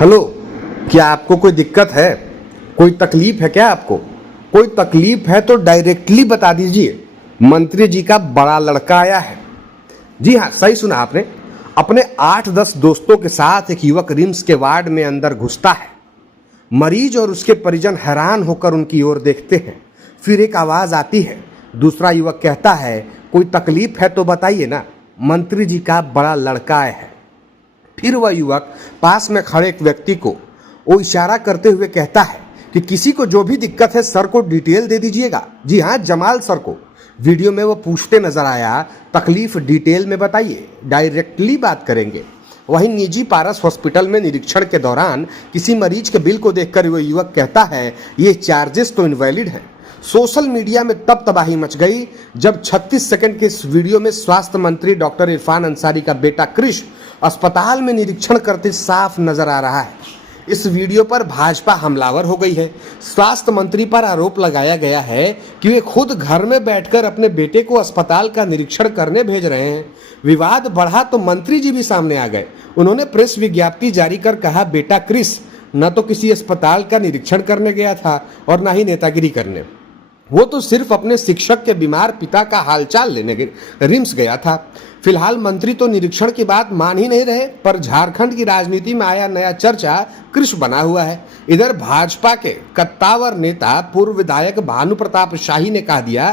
Hello, क्या आपको कोई दिक्कत है? कोई तकलीफ है क्या आपको? कोई तकलीफ है तो डायरेक्टली बता दीजिए। मंत्री जी का बड़ा लड़का आया है। जी हाँ, सही सुना आपने। अपने 8-10 दोस्तों के साथ एक युवक रिम्स के वार्ड में अंदर घुसता है। मरीज और उसके परिजन हैरान होकर उनकी ओर देखते हैं। फिर एक आवाज आती है। दूसरा युवक कहता है, कोई तकलीफ है तो बताइए ना, मंत्री जी का बड़ा लड़का आया है। फिर वह युवक पास में खड़े एक व्यक्ति को वो इशारा करते हुए कहता है कि किसी को जो भी दिक्कत है सर को डिटेल दे दीजिएगा। जी हाँ, जमाल सर को। वीडियो में वो पूछते नजर आया, तकलीफ डिटेल में बताइए, डायरेक्टली बात करेंगे। वहीं निजी पारस हॉस्पिटल में निरीक्षण के दौरान किसी मरीज के बिल को देखकर वो युवक कहता है, ये चार्जेस तो इनवैलिड हैं। सोशल मीडिया में तब तबाही मच गई जब 36 सेकंड के इस वीडियो में स्वास्थ्य मंत्री डॉक्टर इरफान अंसारी का बेटा क्रिश अस्पताल में निरीक्षण करते साफ नजर आ रहा है। इस वीडियो पर भाजपा हमलावर हो गई है। स्वास्थ्य मंत्री पर आरोप लगाया गया है कि वे खुद घर में बैठकर अपने बेटे को अस्पताल का निरीक्षण करने भेज रहे हैं। विवाद बढ़ा तो मंत्री जी भी सामने आ गए। उन्होंने प्रेस विज्ञप्ति जारी कर कहा, बेटा क्रिस न तो किसी अस्पताल का निरीक्षण करने गया था और न ही नेतागिरी करने। वो तो सिर्फ अपने शिक्षक के बीमार पिता का हालचाल लेने रिम्स गया था। फिलहाल मंत्री तो निरीक्षण की बात मान ही नहीं रहे, पर झारखंड की राजनीति में आया नया चर्चा कृष बना हुआ है। इधर भाजपा के कत्तावर नेता पूर्व विधायक भानु प्रताप शाही ने कह दिया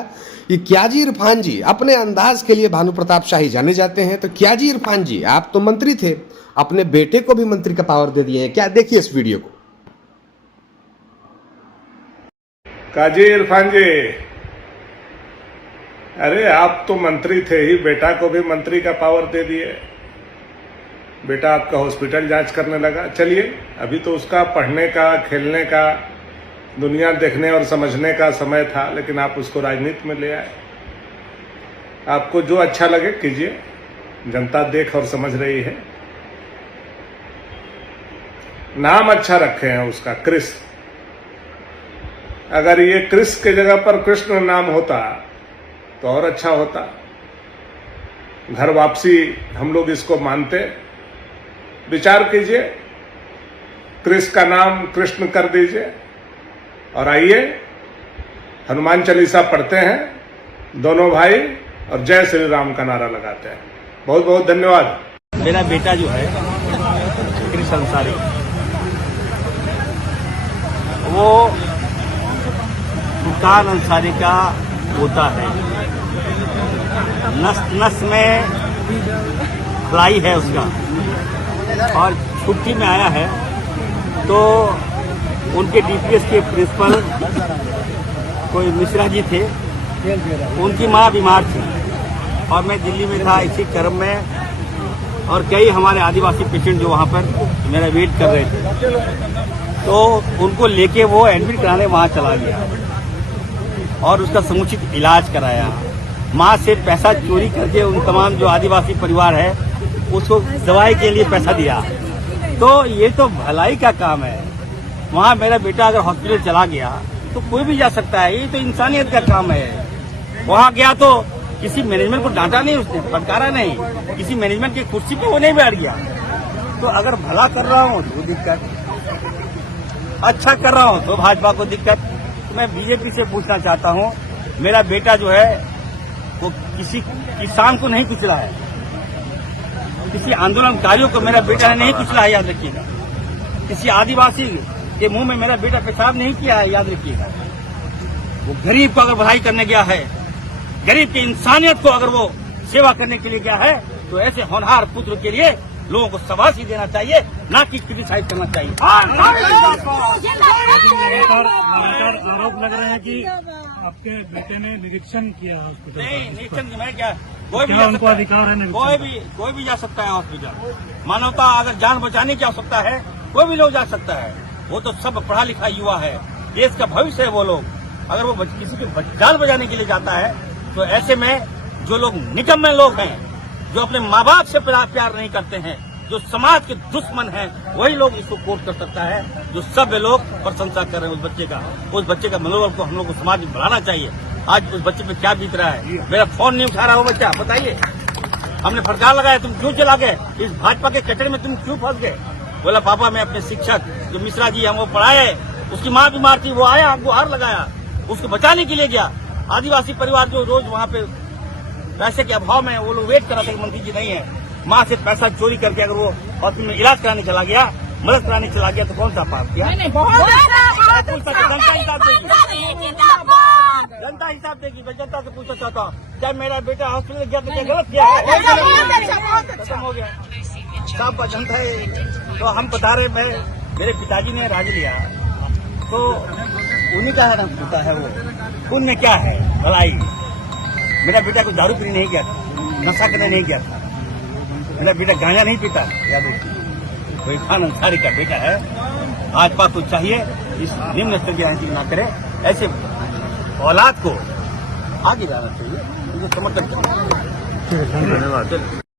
कि क्या जी इरफान जी, अपने अंदाज के लिए भानु प्रताप शाही जाने जाते हैं, तो क्या जी इरफान जी, आप तो मंत्री थे, अपने बेटे को भी मंत्री का पावर दे दिए हैं क्या? देखिए इस वीडियो को। काजी इरफान जी, अरे आप तो मंत्री थे ही, बेटा को भी मंत्री का पावर दे दिए। बेटा आपका हॉस्पिटल जांच करने लगा। चलिए, अभी तो उसका पढ़ने का, खेलने का, दुनिया देखने और समझने का समय था, लेकिन आप उसको राजनीति में ले आए। आपको जो अच्छा लगे कीजिए, जनता देख और समझ रही है। नाम अच्छा रखे हैं उसका, क्रिस। अगर ये क्रिस के जगह पर कृष्ण नाम होता तो और अच्छा होता। घर वापसी हम लोग इसको मानते। विचार कीजिए, क्रिस का नाम कृष्ण कर दीजिए और आइए हनुमान चालीसा पढ़ते हैं दोनों भाई और जय श्री राम का नारा लगाते हैं। बहुत बहुत धन्यवाद। मेरा बेटा जो है क्रिस अंसारी, वो सुल्तान अंसारी का पोता है। नस नस में खलाई है उसका, और छुट्टी में आया है तो उनके डीपीएस के प्रिंसिपल कोई मिश्रा जी थे, उनकी माँ बीमार थी और मैं दिल्ली में था इसी क्रम में, और कई हमारे आदिवासी पेशेंट जो वहाँ पर मेरा वेट कर रहे थे, तो उनको लेके वो एडमिट कराने वहाँ चला गया और उसका समुचित इलाज कराया। माँ से पैसा चोरी करके उन तमाम जो आदिवासी परिवार है उसको दवाई के लिए पैसा दिया। तो ये तो भलाई का काम है। वहाँ मेरा बेटा अगर हॉस्पिटल चला गया तो कोई भी जा सकता है, ये तो इंसानियत का काम है। वहाँ गया तो किसी मैनेजमेंट को डांटा नहीं, उसने फटकारा नहीं, किसी मैनेजमेंट की कुर्सी पे वो नहीं बैठ गया। तो अगर भला कर रहा हूँ तो दिक्कत, अच्छा कर रहा हूँ तो भाजपा को दिक्कत। मैं बीजेपी से पूछना चाहता हूँ, मेरा बेटा जो है वो किसी किसान को नहीं कुचला है, किसी आंदोलनकारियों को मेरा बेटा ने नहीं कुचला है, याद रखिएगा। किसी आदिवासी के मुंह में मेरा बेटा पेशाब नहीं किया है, याद रखिएगा। वो गरीब को अगर भलाई करने गया है, गरीब की इंसानियत को अगर वो सेवा करने के लिए गया है, तो ऐसे होनहार पुत्र के लिए लोगों को शाबाशी देना चाहिए, ना कि क्रिटिसाइज करना चाहिए। आरोप लग रहे हैं कि आपके बेटे ने निरीक्षण किया हॉस्पिटल। नहीं, निरीक्षण में क्या, कोई भी उनको अधिकार है, कोई भी जा सकता है हॉस्पिटल। मानवता अगर जान बचाने की आवश्यकता है, कोई भी लोग जा सकता है। वो तो सब पढ़ा लिखा युवा है, देश का भविष्य है वो लोग। अगर वो किसी की जान बचाने के लिए जाता है, तो ऐसे में जो लोग निकम्मे लोग हैं, जो अपने माँ बाप से प्यार नहीं करते हैं, जो समाज के दुश्मन हैं, वही लोग इसको कोट कर सकता है। जो सब लोग प्रशंसा कर रहे हैं उस बच्चे का मनोबल को हम लोग को समाज में बढ़ाना चाहिए। आज उस बच्चे पे क्या बीत रहा है, मेरा फोन नहीं उठा रहा वो बच्चा, बताइए। हमने फटकार लगाया, तुम क्यों चला गए, इस भाजपा के कचरे में तुम क्यों फंस गए? बोला पापा मैं अपने शिक्षक जो मिश्रा जी हम वो पढ़ाए, उसकी माँ बीमार थी, वो आया हमको हार लगाया, उसको बचाने के लिए गया। आदिवासी परिवार जो रोज वहाँ पे पैसे के अभाव में वो लोग वेट कर रहे थे कि मंत्री जी नहीं है, माँ से पैसा चोरी करके अगर वो हॉस्पिटल में इलाज कराने चला गया, मदद कराने चला गया, तो कौन सा पाप किया? जनता हिसाब देगी। मैं जनता से पूछना चाहता हूँ, क्या मेरा बेटा हॉस्पिटल गया तो क्या गलत किया है? खत्म हो गया साहब का जनता है। तो हम बता रहे, मैं मेरे पिताजी ने राज लिया तो उन्हीं का है ना, होता है वो उनमें क्या है भलाई। मेरा बेटा को दारू पीने नहीं गया था, नशा करने नहीं गया था, मेरा बेटा गांजा नहीं पीता। याद रखिए, कोई खान अंसारी का बेटा है। भाजपा को चाहिए इस निम्न स्तर की राजनीति ना करे, ऐसे औलाद को आगे जाना चाहिए, मुझे समर्थन चाहिए। धन्यवाद।